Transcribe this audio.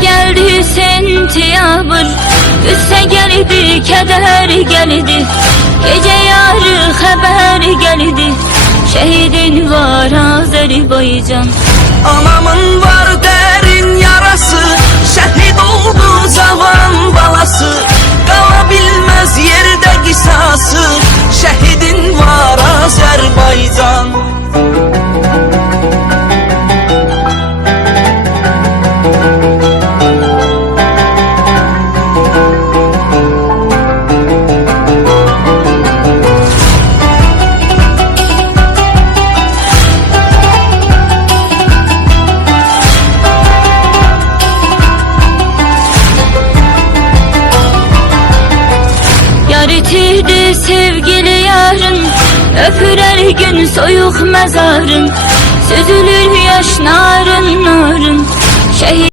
Geldi sentiyabır Üste geldi keder geldi. Gece yarı haber geldi. Şehidin var Azerbaycan. Anamın Yar itirdi sevgili yarın Öpürer gün soyuk mezarın Süzülür yaş narın narın. Şehit